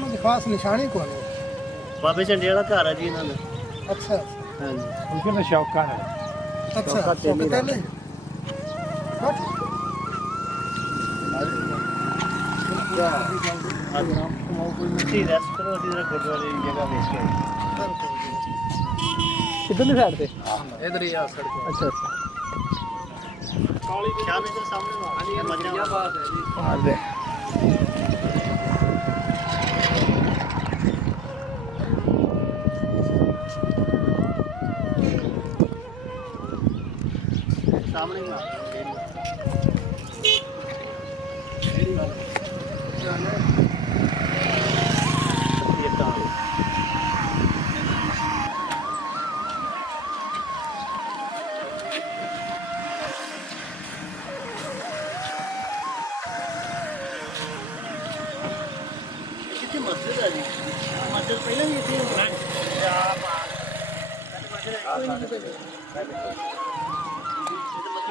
ਉਹਨਾਂ ਦੀ ਖਾਸ ਨਿਸ਼ਾਨੀ ਕੋਲ ਹੈ। ਬਾਬੇ ਝੰਡੇ ਵਾਲਾ ਘਰ ਹੈ ਜੀ ਇਹਨਾਂ ਦਾ। ਅੱਛਾ ਹਾਂਜੀ उनके में शौका है। ਅੱਛਾ ਚੌਕਾ ਤੇਲੀ ਦਾ। ਤੇਲੀ। ਤੁਸੀਂ ਰੈਸਟ ਕਰੋ, ਅਸੀਂ ਜਰਾ ਗੁਰਦੁਆਰੇ ਦੀ ਜਗ੍ਹਾ ਵੇਖ ਕੇ ਆਈਏ। किधरली साइड से? ਇਧਰ ਹੀ ਆ ਸੜਕ। अच्छा अच्छा। ਸ਼ਾਹ ਨਗਰ ਸਾਹਮਣੇ ਮੱਝਾਂ बात है जी। हाँ दे। ਸਾਹਮਣੇ ਹੀ ਆ ਕਿੱਥੇ ਮਸਜਿਦ ਹੈ ਜੀ? ਮਸਜਿਦ ਪਹਿਲਾਂ ਵੀ ਇੱਥੇ ਹੋਣਾ ਹੈ।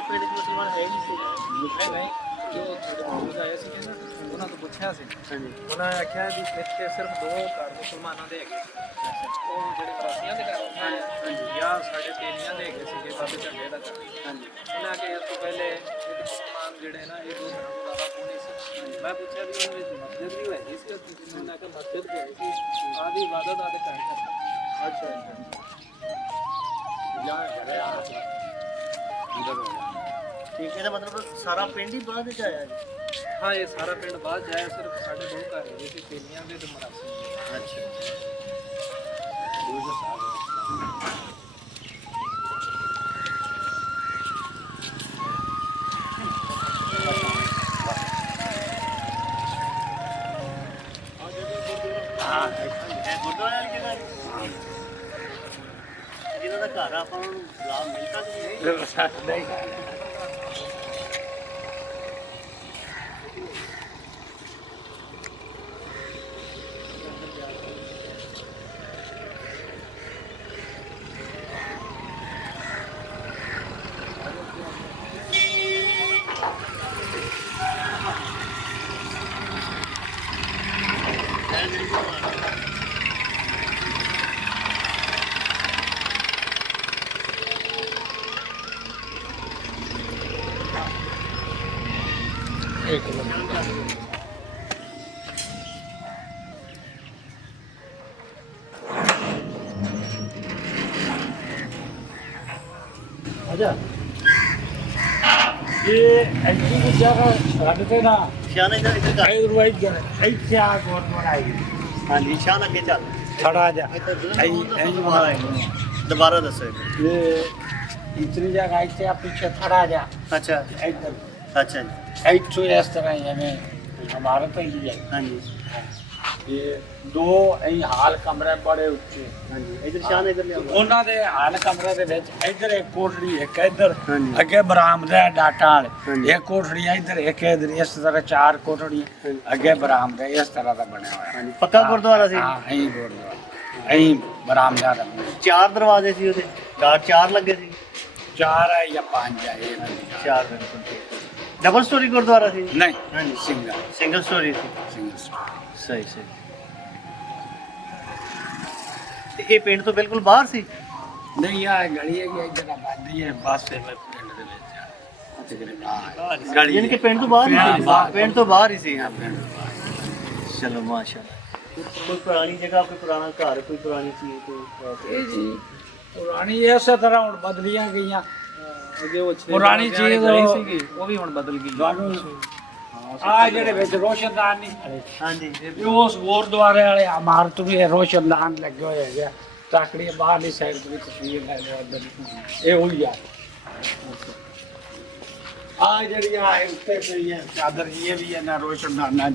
ਪਿੰਡ ਚ ਮੁਸਲਮਾਨ ਹੈ ਨਹੀਂ ਸੀ। नहीं जो लोग आए थे ना उन्होंने तो पूछा सी ਹਾਂਜੀ उन्होंने आख्या भी इतने सिर्फ दो घर मुसलमानों के है ਉਹ ਜਿਹੜੇ ਬਰਾਤੀਆਂ ਦੇ ਘਰ ਜਾਂ ਸਾਡੇ ਤੇਲੀਆਂ ਦੇ ਹੈਗੇ ਸੀਗੇ ਬਾਬੇ ਝੰਡੇ ਦਾ ਘਰ। ਹਾਂਜੀ ਉਹਨਾਂ ਕੇ ਇਸ ਤੋਂ ਪਹਿਲੇ ਇਹ ਮੁਸਲਮਾਨ ਜਿਹੜੇ ਨਾ ਇਹ ਦੋ ਘਰਾਂ ਤੋਂ ਜ਼ਿਆਦਾ ਕੋਈ ਨਹੀਂ ਸੀ। ਮੈਂ ਪੁੱਛਿਆ ਵੀ ਉਹਨਾਂ ਵਿੱਚ ਮਸਜਿਦ ਵੀ ਹੈਗੀ ਸੀ ਉੱਥੇ? ਉਹਨਾਂ ਨੇ ਕਿਹਾ ਮਸਜਿਦ ਵੀ ਹੈਗੀ ਸੀ, ਆਦੀ ਇਬਾਦਤ ਆਦੇ ਘਰ ਕਰਦਾ। ਅੱਛਾ यहाँ घरे आ इधर हो गया। ਠੀਕ ਹੈ, ਮਤਲਬ ਸਾਰਾ ਪਿੰਡ ਹੀ ਬਾਅਦ ਵਿੱਚ ਆਇਆ ਜੀ। ਹਾਂ ਇਹ ਸਾਰਾ ਪਿੰਡ ਬਾਅਦ ਜਾਇਆ, ਸਿਰਫ ਸਾਡੇ ਦੋ ਘਰ ਹੈਗੇ ਸੀ ਤੇਲੀਆਂ ਦੇ ਤੇ ਮਰਾਸੀ। ਅੱਛਾ दूसरे साल ਇਹ ਗੁਰਦੁਆਰਾ ਵਾਲੀ ਜਗ੍ਹਾ ਜੀ। ਜਿਹਨਾਂ ਦਾ ਘਰ ਆ, ਆਪਾਂ ਨੂੰ ਲਾਭ ਮਿਲ ਸਕਦਾ ਨਹੀਂ? एक किलोमीटर ਅੱਛਾ ये ऐसी की जगह रखते ना ਸ਼ਾਨ ਇੱਧਰ ਇੱਧਰ ਘਰ। इधर वही घर ऐसे आ गोर बनाई ਹਾਂਜੀ ਸ਼ਾਨ ਅੱਗੇ ਚੱਲ। खड़ा जा ਇੱਧਰ दुबारा ਦੁਬਾਰਾ ਦੱਸੋ ਇੱਕ। ये इतनी जगह ऐसे आप पीछे खड़ा जा ਅੱਛਾ इधर ਅੱਛਾ ਜੀ ऐसे इस तरह ही हमें हमारा तो ये है ਹਾਂਜੀ ये दो यही हाल कमरे बड़े ਉੱਚੇ ਹਾਂਜੀ ਇੱਧਰ ਸ਼ਾਨ ਇੱਧਰ ਲਿਆਓ। ਉਹਨਾਂ ਦੇ ਹਾਲ ਕਮਰੇ ਦੇ ਵਿੱਚ ਇੱਧਰ ਇੱਕ ਕੋਠੜੀ ਇੱਕ ਇੱਧਰ ਹਾਂਜੀ। ਅੱਗੇ ਬਰਾਮਦਾ ਹੈ ਡਾਟਾ ਵਾਲੇ ਹਾਂਜੀ। ਇਹ ਕੋਠੜੀਆਂ ਇੱਧਰ ਇੱਕ ਇੱਧਰ ਇਸ ਤਰ੍ਹਾਂ ਚਾਰ ਕੋਠੜੀਆਂ ਅੱਗੇ ਬਰਾਮਦਾ ਇਸ ਤਰ੍ਹਾਂ ਦਾ ਬਣਿਆ ਹੋਇਆ ਹਾਂਜੀ ਪੱਕਾ ਗੁਰਦੁਆਰਾ ਸੀ। ਹਾਂ ਇਹੀ ਗੁਰਦੁਆਰਾ ਇਹੀ ਬਰਾਮਦਾ ਦਾ ਚਾਰ ਦਰਵਾਜ਼ੇ ਸੀ ਉਹਦੇ, ਗਾਰਡ ਚਾਰ ਲੱਗੇ ਸੀ। ਚਾਰ ਹੈ ਜਾਂ ਪੰਜ ਹੈ ਇਹ ਨਹੀਂ ਚਾਰ ਬਿਲਕੁਲ ਠੀਕ। ਡਬਲ ਸਟੋਰੀ ਗੁਰਦੁਆਰਾ ਸੀ? ਨਹੀਂ ਹਾਂਜੀ ਸਿੰਗਲ ਸਿੰਗਲ ਸਟੋਰੀ ਸੀ। ਸਿੰਗਲ ਸਹੀ ਸਹੀ। ਤੇ ਇਹ ਪਿੰਡ ਤੋਂ ਬਿਲਕੁਲ ਬਾਹਰ ਸੀ? ਨਹੀਂ ਆ ਗਲੀ ਹੈ ਕਿ ਇੱਧਰ ਆਬਾਦੀ ਹੈ ਬਸ ਇਹ ਪਿੰਡ ਦੇ ਵਿੱਚ ਗਲੀ ਯਾਨੀ ਕਿ ਪਿੰਡ ਤੋਂ ਬਾਹਰ ਹੀ ਸੀ। ਪਿੰਡ ਤੋਂ ਬਾਹਰ ਹੀ ਸੀ। ਹਾਂ ਪਿੰਡ ਚਲੋ ਮਾਸ਼ਾਅੱਲਾ। ਕੋਈ ਪੁਰਾਣੀ ਜਗ੍ਹਾ, ਕੋਈ ਪੁਰਾਣਾ ਘਰ, ਕੋਈ ਪੁਰਾਣੀ ਚੀਜ਼, ਕੋਈ ਇਹ ਜੀ ਪੁਰਾਣੀ ਇਸੇ ਤਰ੍ਹਾਂ ਹੁਣ ਬਦਲੀਆਂ ਗਈਆਂ ਅੱਗੇ ਉਹ ਪੁਰਾਣੀ ਚੀਜ਼ ਗਲੀ ਸੀਗੀ ਉਹ ਵੀ ਹੁਣ ਬਦਲ ਗਈ। ਆ ਜਿਹੜੇ ਵਿੱਚ ਰੋਸ਼ਨਦਾਨ ਨਹੀਂ ਖੜੇ ਹਾਂਜੀ ਇਹ ਉਸ ਗੁਰਦੁਆਰੇ ਵਾਲੇ ਇਮਾਰਤ ਵੀ ਰੋਸ਼ਨਦਾਨ ਲੱਗੇ ਹੋਏ ਹੈਗੇ ਤਾਕੜੀ ਬਾਹਰਲੀ ਸਾਈਡ ਤੇ ਵੀ ਤਸਵੀਰ ਲੈ ਲਿਆ ਅੰਦਰ ਇਹ ਹੋਈ ਆ ਆ ਜਿਹੜੀ ਆ ਉੱਤੇ ਪਈ ਹੈ ਚਾਦਰ ਇਹ ਵੀ ਹੈ ਨਾ ਰੋਸ਼ਨਦਾਨ ਆ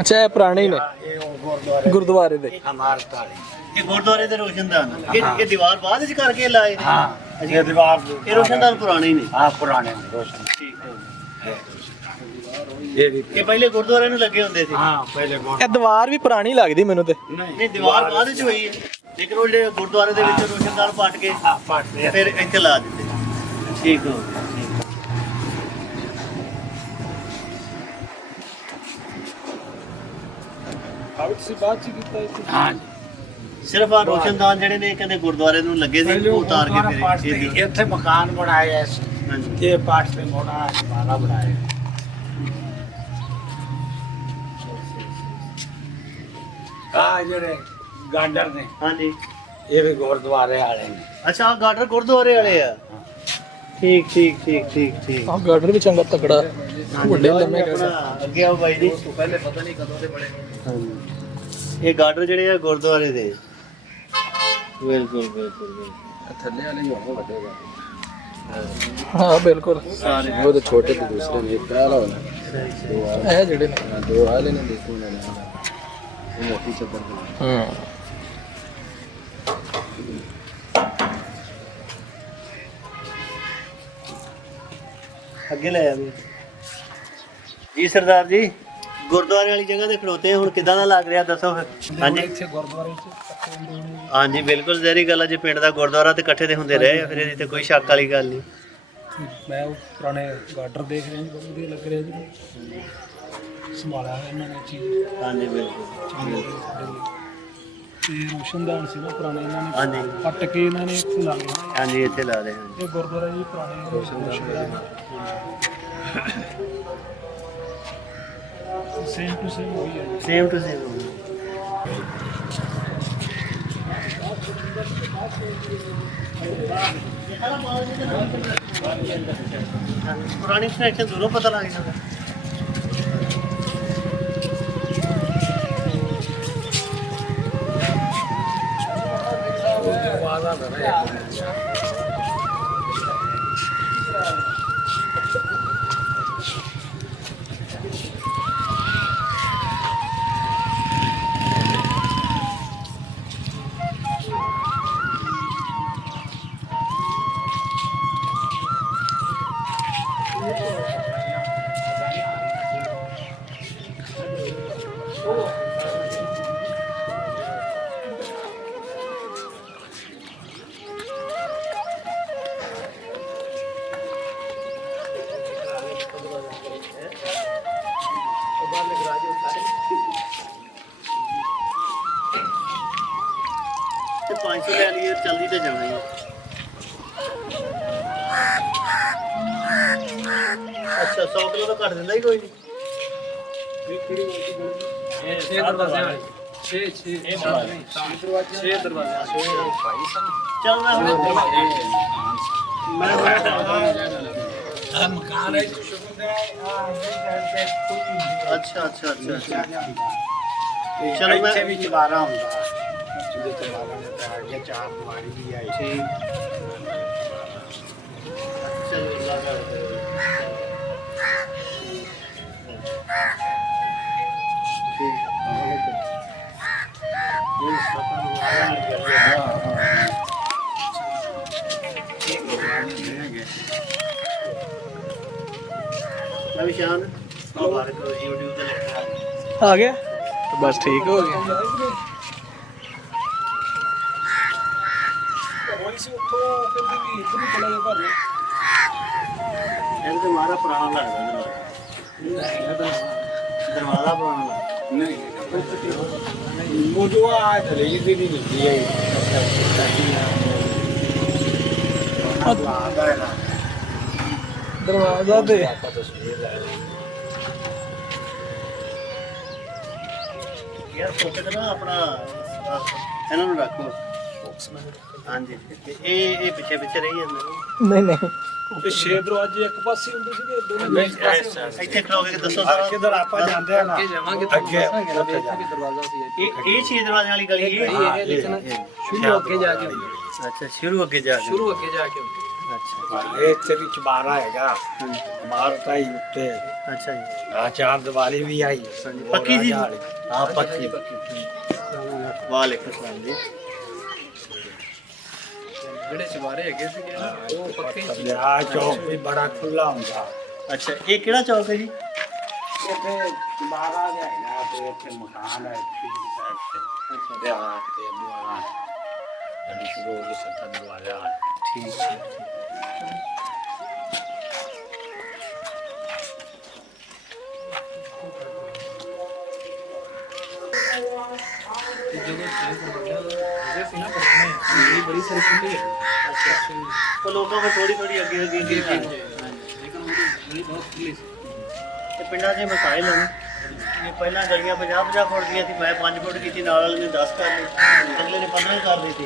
ਅੱਛਾ ਇਹ ਪੁਰਾਣੇ ਹੀ ਨੇ ਇਹ ਉਹ ਗੁਰਦੁਆਰੇ ਗੁਰਦੁਆਰੇ ਦੇ ਇਮਾਰਤ ਵਾਲੀ ਇਹ ਗੁਰਦੁਆਰੇ ਦੇ ਰੋਸ਼ਨਦਾਨ ਇਹ ਦੀਵਾਰ ਬਾਅਦ ਵਿੱਚ ਕਰਕੇ ਲਾਏ ਨੇ? ਹਾਂ ਇਹ ਦੀਵਾਰ ਇਹ ਰੋਸ਼ਨਦਾਨ ਪੁਰਾਣੇ ਹੀ ਨੇ। ਹਾਂ ਪੁਰਾਣੇ ਨੇ ਰੋਸ਼ਨ ਠੀਕ ਹੈ। ਇਹ ਵੀ ਇਹ ਪਹਿਲੇ ਗੁਰਦੁਆਰੇ ਨੂੰ ਲੱਗੇ ਹੁੰਦੇ ਸੀ? ਹਾਂ ਪਹਿਲੇ ਇਹ ਦੀਵਾਰ ਵੀ ਪੁਰਾਣੀ ਲੱਗਦੀ ਮੈਨੂੰ ਤੇ। ਨਹੀਂ ਦੀਵਾਰ ਬਾਅਦ ਵਿੱਚ ਹੋਈ ਹੈ, ਲੇਕਿਨ ਉਹ ਜਿਹੜੇ ਗੁਰਦੁਆਰੇ ਦੇ ਵਿੱਚ ਰੋਸ਼ਨਦਾਨ ਪੱਟ ਕੇ ਪਾਟ ਫਿਰ ਇੱਥੇ ਲਾ ਦਿੱਤੇ। ਠੀਕ ਹੋ ਸਾਬਤ ਸੀ ਬਾਅਦ ਚ ਕੀਤਾ ਇਹ हाँ जी ਸਿਰਫ ਆ ਰੋਸ਼ਨਦਾਨ ਜਿਹੜੇ ਨੇ ਕਹਿੰਦੇ ਗੁਰਦੁਆਰੇ ਨੂੰ ਲੱਗੇ ਸੀ ਉਹ ਉਤਾਰ ਕੇ ਫਿਰ ਇੱਥੇ ਮਕਾਨ ਬਣਾਇਆ ਇਸ ਹਾਂਜੀ ਇਹ ਪਾਠ ਤੇ ਮੋੜਾ ਮਾਲਾ ਬਣਾਇਆ ਆ ਜਿਹੜੇ ਗਾਰਡਰ ਨੇ ਹਾਂਜੀ ਇਹ ਵੀ ਗੁਰਦੁਆਰੇ ਵਾਲੇ ਨੇ ਅੱਛਾ ਆ ਗਾਰਡਰ ਗੁਰਦੁਆਰੇ ਵਾਲੇ ਆ ਠੀਕ ਠੀਕ ਠੀਕ ਠੀਕ ਠੀਕ ਆਹ ਗਾਰਡਰ ਵੀ ਚੰਗਾ ਤਕੜਾ ਵੱਡੇ ਲੰਮੇ ਆਪਣਾ ਅੱਗੇ ਆਓ ਬਾਈ ਜੀ ਪਹਿਲੇ ਪਤਾ ਨਹੀਂ ਕਦੋਂ ਦੇ ਬਣੇ ਹਾਂਜੀ ਇਹ ਗਾਰਡਰ ਜਿਹੜੇ ਆ ਗੁਰਦੁਆਰੇ ਦੇ ਬਿਲਕੁਲ ਬਿਲਕੁਲ ਬਿਲਕੁਲ ਥੱਲੇ ਵਾਲੇ ਹੀ ਹੋਣਗੇ ਵੱਡੇ ਹਾਂ ਬਿਲਕੁਲ ਸਾਰੇ ਉਹ ਤਾਂ ਛੋਟੇ ਤੇ ਦੂਸਰੇ ਨੇ ਪਹਿਲਾ ਹੋਣਾ ਇਹ ਜਿਹੜੇ ਨੇ ਦੋ ਆਲੇ ਨੇ ਦੇਖੋ ਨਾ ਉਹ ਮੋਟੀ ਚੱਦਰ ਹਾਂ ਅੱਗੇ ਲੈ ਆ ਵੀ ਜੀ ਸਰਦਾਰ ਜੀ ਗੁਰਦੁਆਰੇ ਵਾਲੀ ਜਗ੍ਹਾ ਤੇ ਖੜੋਤੇ ਹਾਂ, ਹੁਣ ਕਿਦਾਂ ਦਾ ਲੱਗ ਰਿਹਾ ਦੱਸੋ ਫਿਰ ਹਾਂਜੀ ਇੱਥੇ ਗੁਰਦੁਆਰੇ ਚ ਹਾਂਜੀ ਬਿਲਕੁਲ ਜ਼ਹਿਰੀ ਗੱਲ ਆ ਜੇ ਪਿੰਡ ਦਾ ਗੁਰਦੁਆਰਾ ਤੇ ਇਕੱਠੇ ਤੇ ਹੁੰਦੇ ਰਹੇ ਆ, ਫਿਰ ਇਹਦੀ ਤੇ ਕੋਈ ਸ਼ੱਕ ਵਾਲੀ ਗੱਲ ਨਹੀਂ ਮੈਂ ਉਹ ਪੁਰਾਣੇ ਗਾਰਡਰ ਦੇਖ ਰਿਹਾ ਜੀ ਬਹੁਤ ਵਧੀਆ ਲੱਗ ਰਿਹਾ ਜੀ ਸੰਭਾਲਿਆ ਹੋਇਆ ਇਹਨਾਂ ਨੇ ਚੀਜ਼ ਹਾਂਜੀ ਬਿਲਕੁਲ ਤੇ ਰੋਸ਼ਨਦਾਨ ਸੀ ਨਾ ਪੁਰਾਣੇ ਇਹਨਾਂ ਨੇ ਹਾਂਜੀ ਪੱਟ ਕੇ ਇਹਨਾਂ ਨੇ ਇੱਥੇ ਲਾ ਲਿਆ ਹਾਂਜੀ ਇੱਥੇ ਲਾ ਦੇ ਹਾਂ ਇਹ ਗੁਰਦੁਆਰਾ ਜੀ ਪੁਰਾਣੇ ਰੋਸ਼ਨਦਾਨ ਸੇਮ ਟੂ ਸੇਮ ਹੋਈ ਹੈ ਜੀ ਸੇਮ ਟੂ ਸੇਮ ਪੁਰਾਣੀ ਕਨੈਕਸ਼ਨ ਦੂਰੋਂ ਪਤਾ ਲੱਗ ਜਾਂਦਾ ਵਾਦਾ ਕਰ ਰਿਹਾ ਤੇ 500 ਲੈ ਲਈਏ ਜਲਦੀ ਤੇ ਜਾਣਾ ਹੀ ਅੱਛਾ 100 ਕਿਲੋ ਤਾਂ ਘੱਟ ਦਿੰਦਾ ਹੀ ਕੋਈ ਨਹੀਂ ਛੇ ਦਰਵਾਜ਼ੇ ਵਾਲੇ ਛੇ ਦਰਵਾਜ਼ੇ ਚੱਲ ਮੈਂ ਹੁਣ ਆ ਮਕਾਨ ਹੈ ਸ਼ੁਰੂ ਦੇ ਅੱਛਾ ਅੱਛਾ ਅੱਛਾ ਅੱਛਾ ਚਲੋ ਚਲੋ ਮੈਂ ਇੱਥੇ ਵੀ ਚਵਾਰਾ ਹੁੰਦਾ ਜਿਹਦੇ ਚਵਾਰਾ ਦੇ ਤਾਂ ਅੱਗੇ ਚਾਰ ਦੀਵਾਰੀ ਵੀ ਆਈ ਠੀਕ ਚਲੋ ਲਗਾ मैं विशान मुबारक हो YouTube ਤੇ ਲਿਖਣਾ ਆ ਗਿਆ ਬਸ ਠੀਕ ਹੋ ਗਿਆ ਹੋਈ ਸੀ ਉੱਥੋਂ ਕਹਿੰਦੇ ਵੀ ਇੱਧਰ ਨੂੰ ਚਲਾ ਗਿਆ ਘਰ ਇਹ ਤੇ ਮਾਰਾ ਪੁਰਾਣਾ ਲੱਗਦਾ ਦਰਵਾਜ਼ਾ ਪੁਰਾਣਾ ਲੱਗਦਾ नहीं मुझे आज रही भी नहीं मिलती है ਦਰਵਾਜ਼ਾ ਤੇ ਯਾਰ ਫੋਟੋ ਤੇ ਨਾ ਆਪਣਾ ਇਹਨਾਂ ਨੂੰ ਰੱਖੋ ਹਾਂਜੀ ਤੇ ਇਹ ਪਿੱਛੇ ਪਿੱਛੇ ਰਹੀ ਜਾਂਦੇ ਨਹੀਂ ਨਹੀਂ ਤੇ ਛੇ ਦਰਵਾਜ਼ੇ ਇੱਕ ਪਾਸੇ ਹੁੰਦੇ ਸੀਗੇ ਦੋਨੇ ਇੱਥੇ ਖੜੋਗੇ ਕਿ ਦੱਸੋ ਸਾਰਾ किधर आप जाते हैं ना ਅੱਗੇ ਜਾਵਾਂਗੇ ਅੱਗੇ ਇੱਥੇ ਵੀ ਦਰਵਾਜ਼ਾ ਸੀ ਇਹ ਛੇ ਦਰਵਾਜ਼ੇ ਵਾਲੀ ਗਲੀ ਹੈ ਇਹ ਲੇਕਿਨ ਸ਼ੁਰੂ ਅੱਗੇ ਜਾ ਕੇ ਅੱਛਾ ਸ਼ੁਰੂ ਅੱਗੇ ਜਾ ਕੇ ਸ਼ੁਰੂ ਅੱਗੇ ਜਾ ਕੇ ਅੱਛਾ ਇੱਥੇ ਵੀ ਚਬਾਰਾ ਹੈਗਾ ਮਾਰਤਾ ਹੀ ਉੱਤੇ ਅੱਛਾ ਜੀ ਆ ਚਾਰ ਦੀਵਾਰੀ ਵੀ ਆਈ ਪੱਕੀ ਜੀ ਹਾਂ ਪੱਕੀ ਵਾਲੇਕੁਮ ਸਲਾਮ ਜੀ ਜਿਹੜੇ ਚਵਾਰੇ ਹੈਗੇ ਸੀਗੇ ਨਾ ਉਹ ਪੱਕੇ ਆ ਚੌਕ ਵੀ ਬੜਾ ਖੁੱਲਾ ਹੁੰਦਾ ਅੱਛਾ ਇਹ ਕਿਹੜਾ ਚੌਕ ਹੈ ਜੀ ਇੱਥੇ ਚਬਾਰਾ ਜਿਹਾ ਹੈਗਾ ਤੇ ਇੱਥੇ ਮਕਾਨ ਹੈ ਪਿਛਲੀ ਸਾਈਡ ਤੇ ਆ ਤੇ ਦੁਆਰਾ ਜਿਹੜੀ ਸ਼ੁਰੂ ਹੋ ਗਈ ਸੱਤਾ ਦਰਵਾਜ਼ਾ ਠੀਕ ਹੈ ਜਦੋਂ ਚੇਂਜ ਹੋਇਆ ਜੇ ਸੀ ਨਾ ਪੁਰਾਣੇ ਬੜੀ ਸਾਰੀ ਖੁੱਲੀ ਹੈ तो लोगों को थोड़ी थोड़ी अगे अगे ਲੇਕਿਨ ਉਹ ਬੜੀ ਬਹੁਤ ਖੁੱਲੀ ਸੀ ਤੇ ਪਿੰਡਾਂ 'ਚ ਮਸਾਇਲ ਹਨ ਇਹ ਪਹਿਲਾਂ ਗਲੀਆਂ 50-50 ਫੁੱਟ ਦੀਆਂ ਸੀ, ਮੈਂ 5 ਫੁੱਟ ਕੀਤੀ, ਨਾਲ ਵਾਲੇ ਨੇ 10 ਕਰ ਲਈ, ਅਗਲੇ ਨੇ 15 ਕਰ ਲਈ ਸੀ।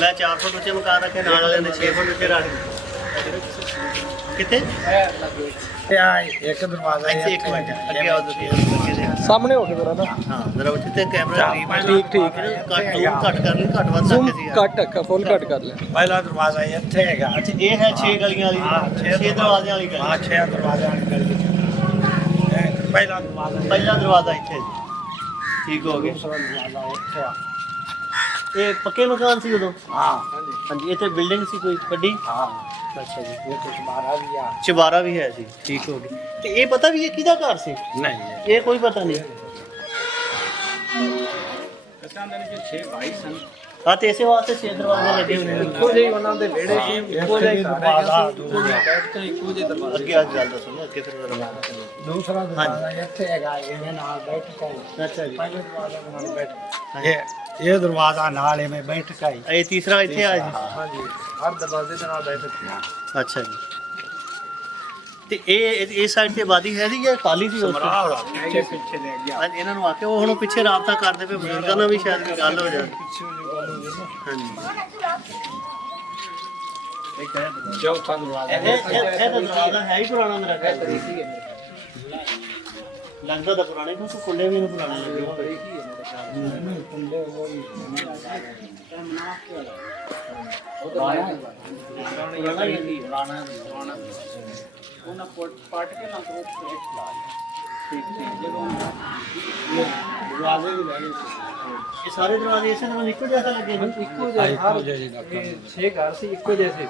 ਮੈਂ 4 ਫੁੱਟ ਉੱਚੇ ਮਕਾਨ ਰੱਖੇ, ਨਾਲ ਵਾਲੇ ਨੇ 6 ਫੁੱਟ ਉੱਚੇ ਰੱਖ ਦਿੱਤੇ। ਕਿੱਥੇ ਇੱਕ ਦਰਵਾਜ਼ਾ ਇੱਥੇ ਇੱਕ ਮਿੰਟ ਅੱਗੇ ਆਓ ਤੁਸੀਂ ਅੱਗੇ ਦੇਖੋ। ਸਾਹਮਣੇ ਹੋ ਕੇ ਜ਼ਰਾ ਨਾ ਹਾਂ ਜਰਾ ਉੱਥੇ ਤੇ ਕੈਮਰਾ ਠੀਕ ਠੀਕ ਘੱਟ ਕਰ ਲਈ, ਘੱਟ ਵੱਧ ਜ਼ੂਮ ਸਕਦੇ ਸੀ ਕੱਟ ਅੱਖਾ ਫੁੱਲ ਕੱਟ ਕਰ ਲੈ। ਪਹਿਲਾ ਦਰਵਾਜ਼ਾ ਇੱਥੇ ਹੈਗਾ। ਅੱਛਾ ਇਹ ਹੈ 6 ਗਲੀਆਂ ਵਾਲੀ 6 ਦਰਵਾਜ਼ਿਆਂ ਵਾਲੀ ਗਲੀ। ਹਾਂ 6 ਦਰਵਾਜ਼ਿਆਂ ਵਾਲੀ ਗਲੀ ਇਹ ਪਹਿਲਾ ਦਰਵਾਜ਼ਾ ਪਹਿਲਾ ਦਰਵਾਜ਼ਾ ਇੱਥੇ ਜੀ। ਠੀਕ ਹੋ ਗਿਆ। ਦੂਸਰਾ ਦਰਵਾਜ਼ਾ ਉੱਥੇ ਆ। ਇਹ ਪੱਕੇ ਮਕਾਨ ਸੀ ਉਦੋਂ? ਹਾਂ ਹਾਂਜੀ ਇੱਥੇ ਬਿਲਡਿੰਗ ਸੀ ਕੋਈ ਵੱਡੀ? ਹਾਂ ਅੱਛਾ ਜੀ ਇਹ ਕੁਝ ਬਾਰਾ ਵੀ ਆ। ਚੁਬਾਰਾ ਵੀ ਹੈ ਸੀ। ਠੀਕ ਹੋ ਗਿਆ। ਤੇ ਇਹ ਪਤਾ ਵੀ ਇਹ ਕਿਹਦਾ ਘਰ ਸੀ? ਨਹੀਂ ਇਹ ਕੋਈ ਪਤਾ ਨਹੀਂ। ਅਸਾਂ ਦੇ ਵਿੱਚ 6 ਭਾਈ ਸਨ। ਹਾਂ ਤੇ ਇਸੇ ਵਾਸਤੇ 6 ਦਰਵਾਜ਼ੇ ਲੱਗੇ ਹੋਏ ਨੇ। ਇੱਕੋ ਜਿਹੇ ਉਹਨਾਂ ਦੇ ਵਿਹੜੇ ਸੀ, ਇੱਕੋ ਜਿਹਾ ਹੀ ਘਰ ਹੈਗਾ ਸੀ, ਇੱਕੋ ਜਿਹਾ ਬੈਠ ਕੇ ਇੱਕੋ ਜਿਹੇ ਦਰਵਾਜ਼ੇ। ਅੱਗੇ ਅੱਜ ਗੱਲ ਦੱਸੋ ਨਾ, ਅੱਗੇ ਫਿਰ ਦਰਵਾਜ਼ਾ। ਦੂਸਰਾ ਦਰਵਾਜ਼ਾ ਇੱਥੇ ਹੈਗਾ, ਇਹਦੇ ਨਾਲ ਬੈਠ ਕੇ ਅੱਛਾ ਜੀ। ਪਹਿਲੇ ਦਰਵਾਜ਼ੇ ਨਾਲ ਬੈਠ ਇਹ ਦਰਵਾਜ਼ਾ ਨਾਲ ਐਵੇਂ ਬੈਠ ਕੇ ਇਹ ਤੀਸਰਾ ਇੱਥੇ ਆ ਜੀ। ਹਾਂਜੀ ਹਰ ਦਰਵਾਜ਼ੇ ਦੇ ਨਾਲ ਬੈਠ ਕੇ। ਅੱਛਾ ਜੀ। ਤੇ ਇਹ ਸਾਈਡ ਤੇ ਆਬਾਦੀ ਹੈ ਸੀ ਜਾਂ ਖਾਲੀ ਸੀ? ਪਿੱਛੇ ਪਿੱਛੇ ਲੈ ਗਿਆ। ਅੱਜ ਇਹਨਾਂ ਨੂੰ ਆ ਕੇ ਉਹ ਹੁਣ ਪਿੱਛੇ ਰਾਬਤਾ ਕਰਦੇ ਪਏ, ਬਜ਼ੁਰਗਾਂ ਨਾਲ ਵੀ ਸ਼ਾਇਦ ਕੋਈ ਗੱਲ ਹੋ ਜਾਵੇ। ਪਿੱਛੇ ਵਾਲੀ ਗੱਲ ਹੋ ਗਈ ਨਾ। ਹਾਂਜੀ ਚੌਥਾ ਦਰਵਾਜ਼ਾ ਇਹ ਤਾਂ ਦਰਵਾਜ਼ਾ ਹੈ ਹੀ ਪੁਰਾਣਾ ਮੇਰਾ ਖਿਆਲ। ਲੱਗਦਾ ਤਾਂ ਪੁਰਾਣੇ ਕਿਉਂਕਿ ਕੁੰਡੇ ਵੀ ਇਹਨੂੰ ਪੁਰਾਣੇ ਲੱਗੇ ਹੋਏ। ਕੁੰਡੇ ਉਹ ਹੀ ਉਹਨਾਂ ਪਾਟ ਕੇ ਨਾ ਕਰੋ ਸਟ੍ਰੇਟ ਲਾ। ਠੀਕ ਠੀਕ। ਜਦੋਂ ਦਰਵਾਜ਼ੇ ਵੀ ਲੈ ਗਏ। ਇਹ ਸਾਰੇ ਦਰਵਾਜ਼ੇ ਇਸੇ ਤਰ੍ਹਾਂ ਇੱਕੋ ਜਿਹਾ ਲੱਗੇ ਨੇ? ਇੱਕੋ ਜਿਹੇ ਹਰ ਇਹ 6 ਘਰ ਸੀ, ਇੱਕੋ ਜਿਹੇ ਸੀ।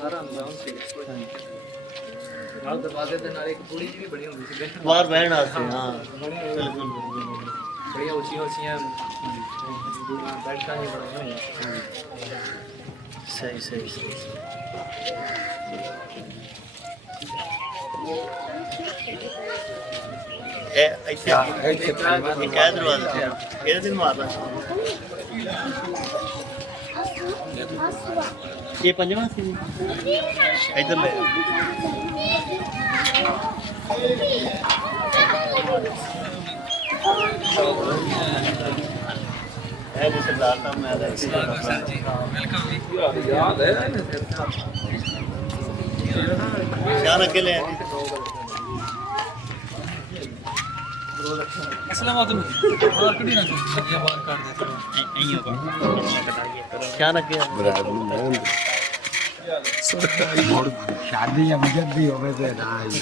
ਸਾਰਾ ਅੰਦਾਜ਼ ਸੀ ਇੱਕੋ ਜਿਹਾ। ਨਾਲ ਦਰਵਾਜ਼ੇ ਦੇ ਨਾਲ ਇੱਕ ਕੁੜੀ ਵੀ ਬਣੀ ਹੁੰਦੀ ਸੀ ਬੈਠਣ ਬਾਹਰ ਬਹਿਣ ਵਾਸਤੇ। ਹਾਂ ਬਿਲਕੁਲ ਬੜੀਆਂ ਉੱਚੀਆਂ ਉੱਚੀਆਂ ਬੈਠਕਾਂ ਹੀ ਬਣਾਈਆਂ ਹੋਈਆਂ। ਸਹੀ ਸਹੀ ਸਹੀ। ਇਹ ਇੱਥੇ ਇੱਕ ਹੈ ਦਰਵਾਜ਼ਾ, ਇਹਦੇ ਤੇ ਮਾਰਦਾ। ਇਹ ਪੰਜਵਾਂ ਸੀ ਜੀ? ਇੱਧਰ ਲੈ ਇਹ ਵੀ ਸਰਦਾਰ ਸਾਹਿਬ ਮੈਂ ਆਦਾ ਸੀ। ਯਾਦ ਹੈ ਸ਼ਾਨ ਅੱਗੇ ਲੈ ਆਏ। ਅਸਲਾਮ ਵਾਲੇਕੁਮ ਬਾਹਰ ਕੱਢੀ ਨਾ ਇਹ ਬਾਹਰ ਕੱਢ ਦੇ ਸ਼ਾਨ ਅੱਗੇ ਆ। शादी या मुजद्दी होवे तो राज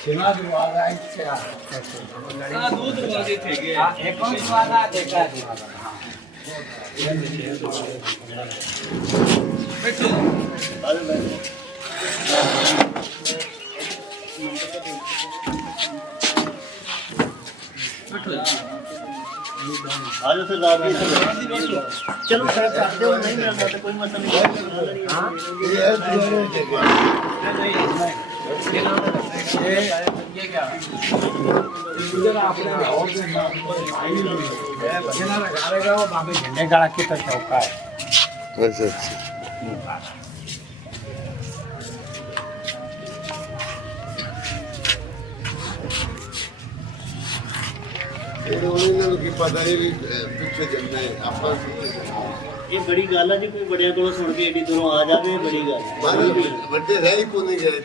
कितना दरवाजा इससे आ ਆ ਦੋ ਦਰਵਾਜ਼ੇ ਥੇ ਗਏ। एक और दरवाजा देखा ਬੈਠੋ आज सरदार जी चलो सर करते हो, नहीं मिलता तो कोई मसला नहीं। झंडे गाड़ा की तो चौका है। ਇਹ ਬੜੀ ਗੱਲ ਆ ਜੀ, ਕੋਈ ਬੜਿਆਂ ਕੋਲੋਂ ਸੁਣ ਕੇ ਏਡੀ ਦੂਰੋਂ ਆ ਜਾਵੇ, ਬੜੀ ਗੱਲ। ਵੱਡੇ ਰਹਿ ਹੀ ਕੋਈ ਨਹੀਂ ਗਏ।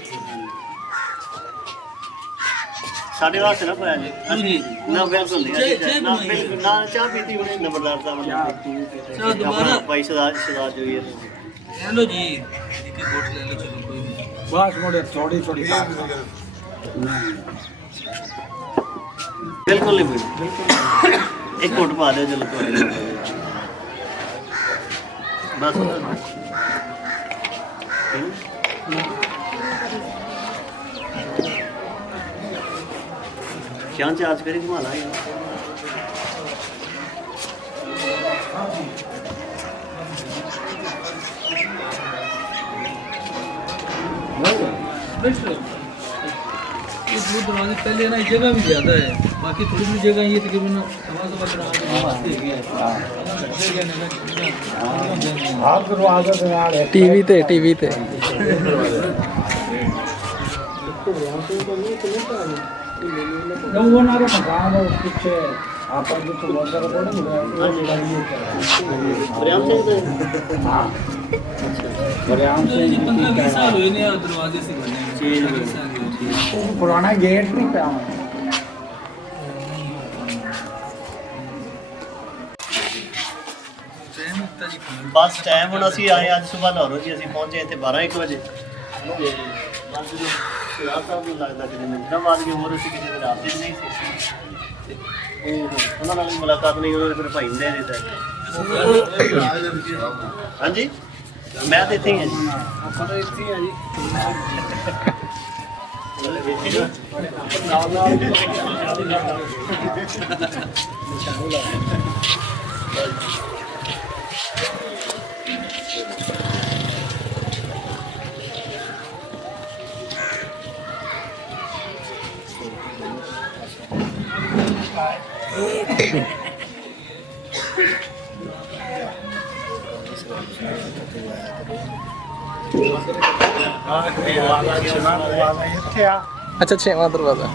ਸਾਡੇ ਵਾਸਤੇ ਨਾ ਪਾਇਆ ਜੀ ਅਸੀਂ ਨਾ ਬਿਲਕੁਲ ਨਹੀਂ ਅਸੀਂ ਨਾ ਬਿਲਕੁਲ ਨਾ ਚਾਹ ਪੀਤੀ ਹੋਣੀ ਨੰਬਰਦਾਰ ਸਾਹਿਬ ਚਲੋ ਦੁਬਾਰਾ। ਭਾਈ ਸਰਦਾਰ ਜੋ ਹੈ ਲੈ ਲਓ ਜੀ ਇੱਕ ਕੋਟ ਲੈ ਲਓ ਚਲੋ ਕੋਈ ਨਹੀਂ। बस मोड़े थोड़ी थोड़ी ਬਿਲਕੁਲ ਨਹੀਂ ਬਿਲਕੁਲ ਇੱਕ ਕੋਟ ਪਾ ਦਿਓ ਚਲੋ ਕੋਈ ਨਹੀਂ। ਬਸ ਕਿਆ ਚਾਰਜ ਕਰੀ ਘੁਮਾ ਲਾ ਯਾਰ। बेस्ट है। ये दो दरवाजे पहले ना जगह भी ज़्यादा है, बाकी थोड़ी सी जगह ये तकरीबन सवा दरवाजे वास्ते है गया हर दरवाजा ਦੇ ਨਾਲ ਟੀਵੀ ਤੇ ਉਹ ਨਾ ਰੋ ਮਕਾਨ ਉਹ ਪਿੱਛੇ ਆਪਾਂ ਨੂੰ ਤੋਂ ਬਹੁਤ ਜ਼ਿਆਦਾ ਕੋਣ ਮਿਲਿਆ ਬਰਿਆਮ ਸਿੰਘ ਦੇ ਹਾਂ ਬਰਿਆਮ ਸਿੰਘ जी 15-20 साल हुए नहीं यार दरवाजे से बने हैं। चेंज हो 20 साल हुए, ठीक। ਪੁਰਾਣਾ ਗੇਟ ਨਹੀਂ ਪਿਆ चैन मुक्ता जी खान। ਬਸ ਟਾਈਮ ਹੁਣ ਅਸੀਂ ਆਏ ਅੱਜ ਸਵੇਰ ਲਾਹੌਰੋਂ ਜੀ ਅਸੀਂ ਪਹੁੰਚੇ ਇੱਥੇ 12-1 ਵਜੇ ਤੇ ਬਸ ਜਦੋਂ ਸ਼ਿਰਾਜ਼ ਸਾਹਿਬ ਨੂੰ ਲੱਗਦਾ ਕਿ ਮਿੰਟਾਂ ਬਾਅਦ ਗਏ ਹੋਰ ਅਸੀਂ ਕਿਸੇ ਦੇ ਰਾਬਤੇ 'ਚ ਨਹੀਂ ਸੀ ਤੇ ਉਹ ਉਹਨਾਂ ਨਾਲ ਵੀ ਮੁਲਾਕਾਤ ਨਹੀਂ ਉਹਨਾਂ ਨੇ ਫਿਰ ਭਾਈ ਨੂੰ ਦੇ ਦਿੱਤਾ ਹਾਂਜੀ ਮੈਂ ਤਾਂ ਇੱਥੇ ਹੀ ਹਾਂ ਜੀ ਆਪਾਂ तो इतनी है जी। ਇੱਥੇ ਆ ਅੱਛਾ 6ਵਾਂ ਦਰਵਾਜ਼ਾ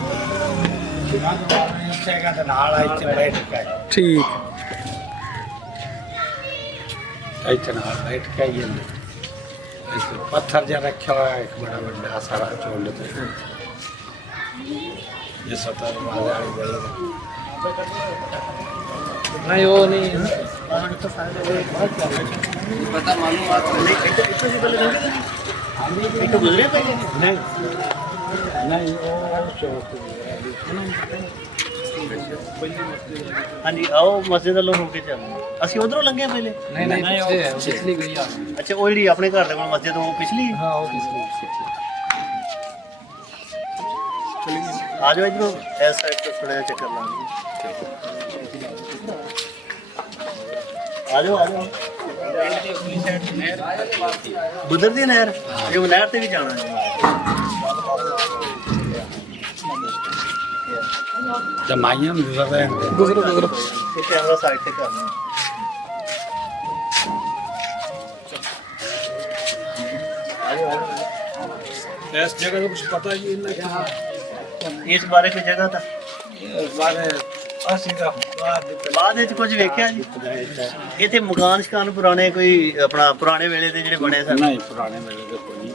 ਇੱਥੇ ਹੈਗਾ ਤੇ ਨਾਲ ਆ ਇੱਥੇ ਬੈਠ ਕੇ ਠੀਕ ਇੱਥੇ ਨਾਲ ਬੈਠ ਕੇ ਆਈਏ ਇੱਥੇ ਪੱਥਰ ਜਿਹਾ ਰੱਖਿਆ ਹੋਇਆ ਇੱਕ ਬੜਾ ਵੱਡਾ ਸਾਰਾ ਚੋਲ ਤੇ ਇਹ ਸਤਾ ਦਰਵਾਜ਼ਾ ਵਾਲੀ ਗਲੀ ਨਹੀਂ ਉਹ ਨਹੀਂ पता मालूम बात ਨਹੀਂ ਇੱਥੇ ਜੀ ਪਹਿਲੇ ਲੰਘੇ ਇੱਥੇ ਗੁਜ਼ਰੇ ਪਏ ਜੀ ਨਹੀਂ ਨਹੀਂ ਉਹ ਚੌਕ ਹਾਂਜੀ ਆਓ ਮਸਜਿਦ ਵੱਲੋਂ ਹੋ ਕੇ ਚੱਲਦੇ ਅਸੀਂ ਉਧਰੋਂ ਲੰਘੇ ਪਹਿਲੇ नहीं नहीं पिछली गई यार। ਅੱਛਾ ਉਹ ਜਿਹੜੀ ਆਪਣੇ ਘਰ ਦੇ ਕੋਲ ਮਸਜਿਦ ਉਹ ਪਿਛਲੀ हाँ वो पिछली ਆ ਜਾਓ ਇਧਰੋਂ ਇਸ ਸਾਈਡ ਤੋਂ ਥੋੜਾ ਜਿਹਾ ਚੱਕਰ ਲਾਉਂਗੇ ਆ ਜਾਓ ਉਧਰ ਦੀ ਨਹਿਰ ਜੋ ਨਹਿਰ ਤੇ ਵੀ ਜਾਣਾ ਹੈ ਜਮਾਈਆਂ ਨੂੰ ਗੁਜ਼ਰ ਰਹੇ ਹੁੰਦੇ ਗੁਜ਼ਰੋ ਇਹ ਕੈਮਰਾ ਸਾਈਡ ਤੇ ਕਰਨਾ ਇਸ ਜਗ੍ਹਾ ਦਾ ਕੁਝ ਪਤਾ ਹੀ ਨਹੀਂ ਕਿ ਇਸ ਬਾਰੇ ਕੋਈ ਜਗ੍ਹਾ ਤਾਂ ਇਸ ਬਾਰੇ ਅਸੀਂ ਦਾ ਬਾਅਦ ਵਿੱਚ ਕੁਝ ਵੇਖਿਆ ਜੀ ਇੱਥੇ ਮਕਾਨ ਸ਼ਕਾਨ ਪੁਰਾਣੇ ਕੋਈ ਆਪਣਾ ਪੁਰਾਣੇ ਵੇਲੇ ਦੇ ਜਿਹੜੇ ਬਣੇ ਸਨ ਨਹੀਂ ਪੁਰਾਣੇ ਵੇਲੇ ਦੇ ਕੋਈ ਨਹੀਂ